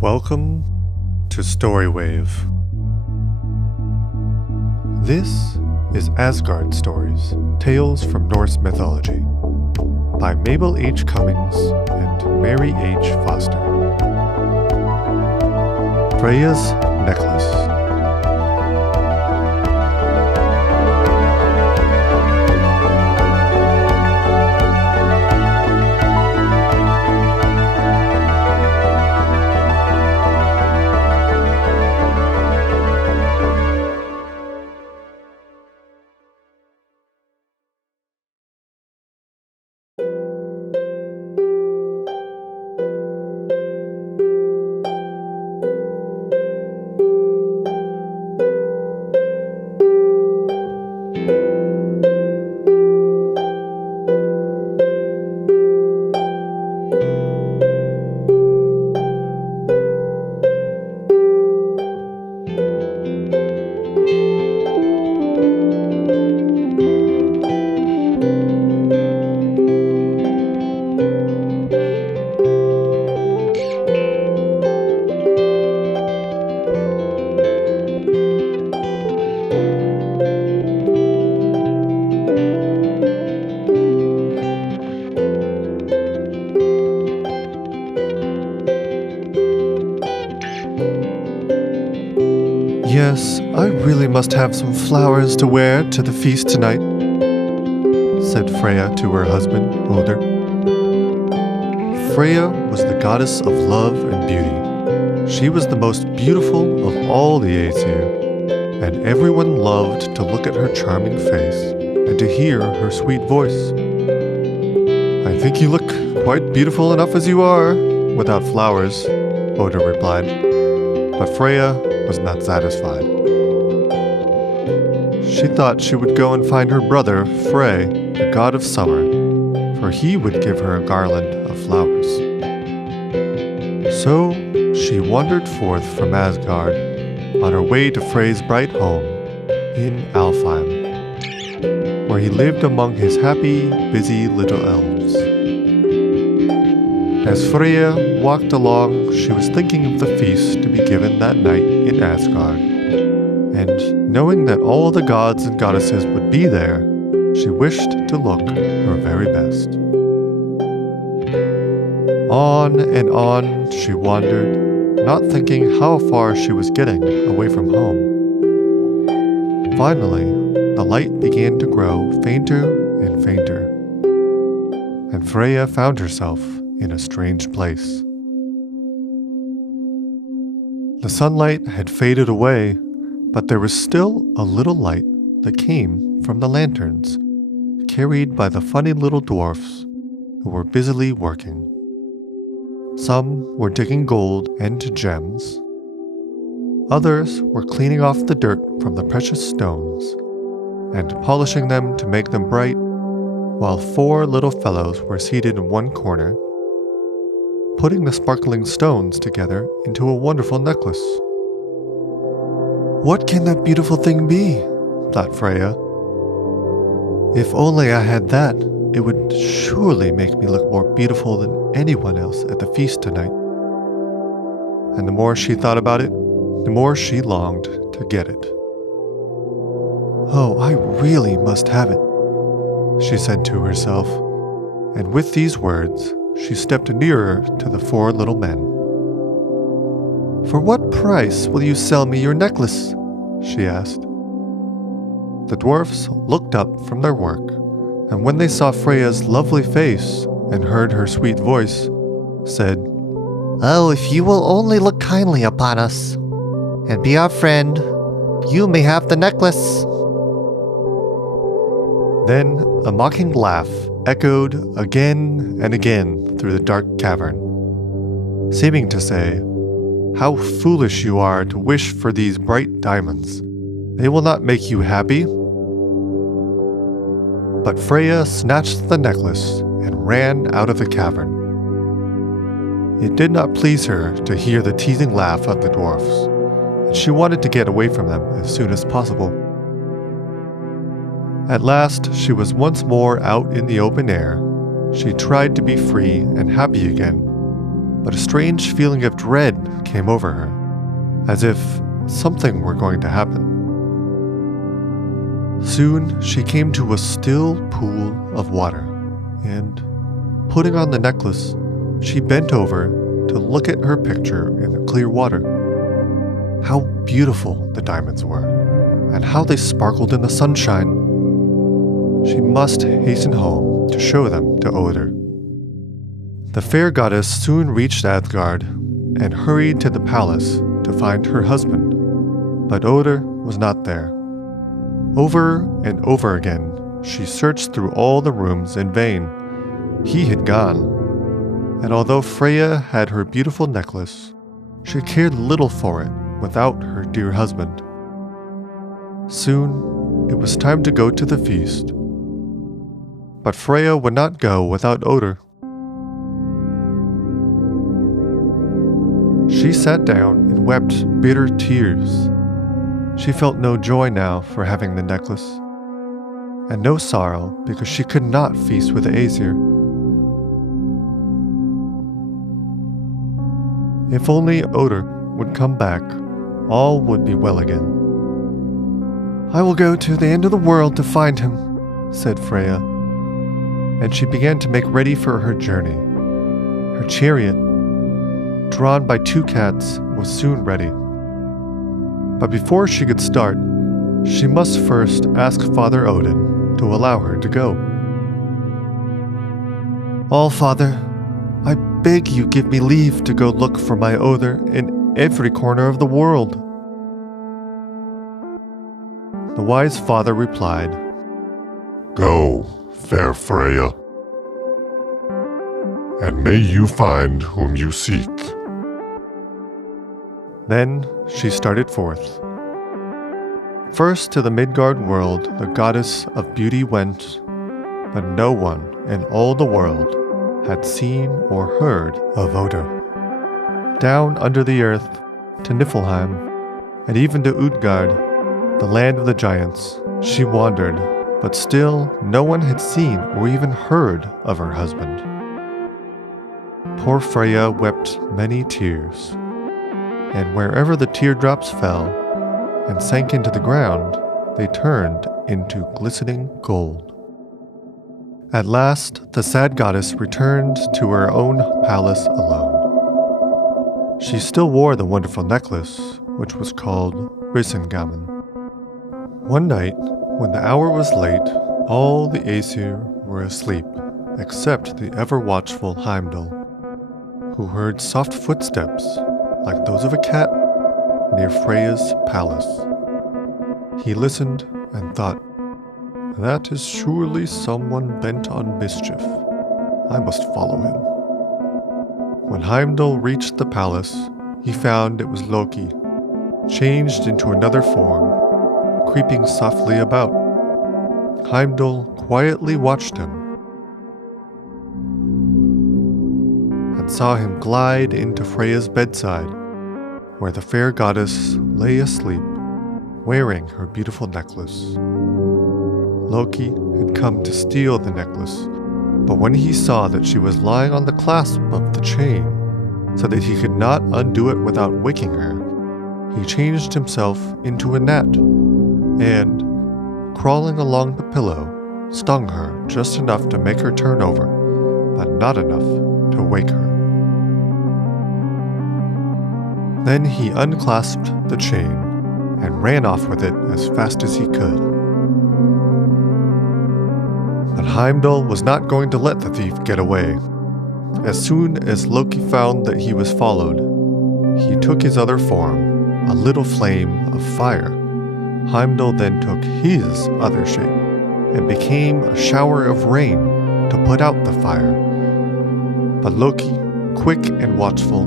Welcome to Storywave. This is Asgard Stories, Tales from Norse Mythology, by Mabel H. Cummings and Mary H. Foster. Freyja's Necklace. Yes, I really must have some flowers to wear to the feast tonight, said Freyja to her husband, Odr. Freyja was the goddess of love and beauty. She was the most beautiful of all the Aesir, and everyone loved to look at her charming face and to hear her sweet voice. I think you look quite beautiful enough as you are, without flowers, Odr replied. But Freyja was not satisfied. She thought she would go and find her brother, Frey, the god of summer, for he would give her a garland of flowers. So she wandered forth from Asgard on her way to Frey's bright home in Alfheim, where he lived among his happy, busy little elves. As Freyja walked along, she was thinking of the feast to be given that night in Asgard, and knowing that all the gods and goddesses would be there, she wished to look her very best. On and on she wandered, not thinking how far she was getting away from home. Finally, the light began to grow fainter and fainter, and Freyja found herself in a strange place. The sunlight had faded away, but there was still a little light that came from the lanterns, carried by the funny little dwarfs who were busily working. Some were digging gold and gems. Others were cleaning off the dirt from the precious stones and polishing them to make them bright, while four little fellows were seated in one corner, putting the sparkling stones together into a wonderful necklace. What can that beautiful thing be? Thought Freyja. If only I had that, it would surely make me look more beautiful than anyone else at the feast tonight. And the more she thought about it, the more she longed to get it. Oh, I really must have it, she said to herself, and with these words, she stepped nearer to the four little men. For what price will you sell me your necklace? She asked. The dwarfs looked up from their work, and when they saw Freyja's lovely face and heard her sweet voice, said, Oh, if you will only look kindly upon us and be our friend, you may have the necklace. Then a mocking laugh echoed again and again through the dark cavern, seeming to say, How foolish you are to wish for these bright diamonds. They will not make you happy. But Freyja snatched the necklace and ran out of the cavern. It did not please her to hear the teasing laugh of the dwarfs, and she wanted to get away from them as soon as possible. At last, she was once more out in the open air. She tried to be free and happy again, but a strange feeling of dread came over her, as if something were going to happen. Soon she came to a still pool of water, and, putting on the necklace, she bent over to look at her picture in the clear water. How beautiful the diamonds were, and how they sparkled in the sunshine. She must hasten home to show them to Oder. The fair goddess soon reached Asgard and hurried to the palace to find her husband, but Oder was not there. Over and over again, she searched through all the rooms in vain. He had gone, and although Freyja had her beautiful necklace, she cared little for it without her dear husband. Soon, it was time to go to the feast. But Freyja would not go without Oder. She sat down and wept bitter tears. She felt no joy now for having the necklace, and no sorrow because she could not feast with the Aesir. If only Oder would come back, all would be well again. "I will go to the end of the world to find him," said Freyja, and she began to make ready for her journey. Her chariot, drawn by 2 cats, was soon ready. But before she could start, she must first ask Father Odin to allow her to go. "All-Father, I beg you give me leave to go look for my Oder in every corner of the world." The wise father replied, "Go, fair Freyja, and may you find whom you seek." Then she started forth. First to the Midgard world the goddess of beauty went, but no one in all the world had seen or heard of Oder. Down under the earth to Niflheim, and even to Utgard, the land of the giants, she wandered, but still no one had seen or even heard of her husband. Poor Freyja wept many tears, and wherever the teardrops fell and sank into the ground, they turned into glistening gold. At last, the sad goddess returned to her own palace alone. She still wore the wonderful necklace, which was called Brisingamen. One night, when the hour was late, all the Aesir were asleep, except the ever-watchful Heimdall, who heard soft footsteps, like those of a cat, near Freyja's palace. He listened and thought, "That is surely someone bent on mischief. I must follow him." When Heimdall reached the palace, he found it was Loki, changed into another form, creeping softly about. Heimdall quietly watched him and saw him glide into Freyja's bedside, where the fair goddess lay asleep, wearing her beautiful necklace. Loki had come to steal the necklace, but when he saw that she was lying on the clasp of the chain, so that he could not undo it without waking her, he changed himself into a gnat, and, crawling along the pillow, stung her just enough to make her turn over, but not enough to wake her. Then he unclasped the chain and ran off with it as fast as he could. But Heimdall was not going to let the thief get away. As soon as Loki found that he was followed, he took his other form, a little flame of fire. Heimdall then took his other shape and became a shower of rain to put out the fire. But Loki, quick and watchful,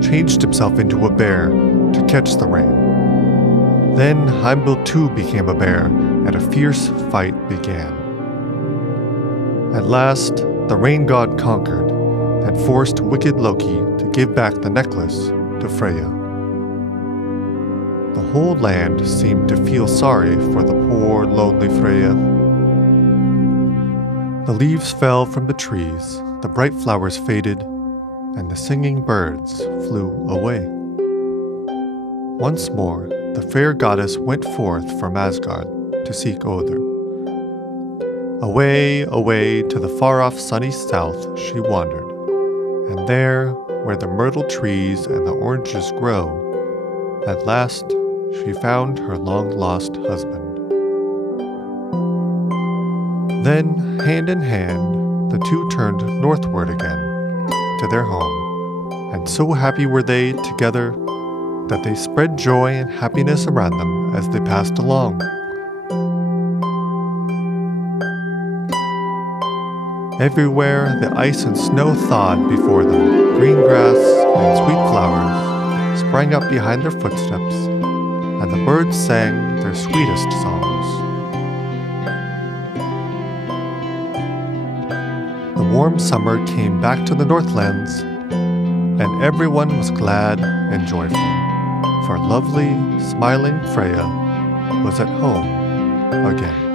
changed himself into a bear to catch the rain. Then Heimdall too became a bear, and a fierce fight began. At last, the rain god conquered and forced wicked Loki to give back the necklace to Freyja. The whole land seemed to feel sorry for the poor, lonely Freyja. The leaves fell from the trees, the bright flowers faded, and the singing birds flew away. Once more, the fair goddess went forth from Asgard to seek Other. Away, away to the far-off sunny south she wandered, and there, where the myrtle trees and the oranges grow, at last she found her long-lost husband. Then, hand in hand, the two turned northward again to their home, and so happy were they together that they spread joy and happiness around them as they passed along. Everywhere the ice and snow thawed before them, green grass and sweet flowers sprang up behind their footsteps, and the birds sang their sweetest songs. The warm summer came back to the Northlands, and everyone was glad and joyful, for lovely, smiling Freyja was at home again.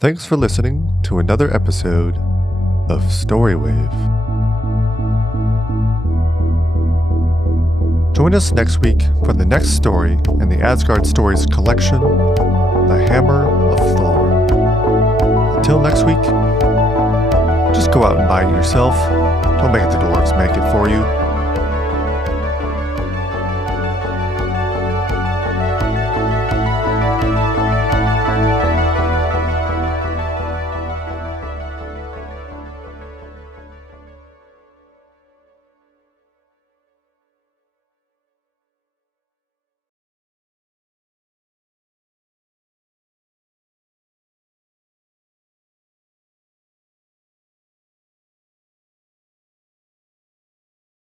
Thanks for listening to another episode of Storywave. Join us next week for the next story in the Asgard Stories collection, The Hammer of Thor. Until next week, just go out and buy it yourself. Don't make the dwarves make it for you.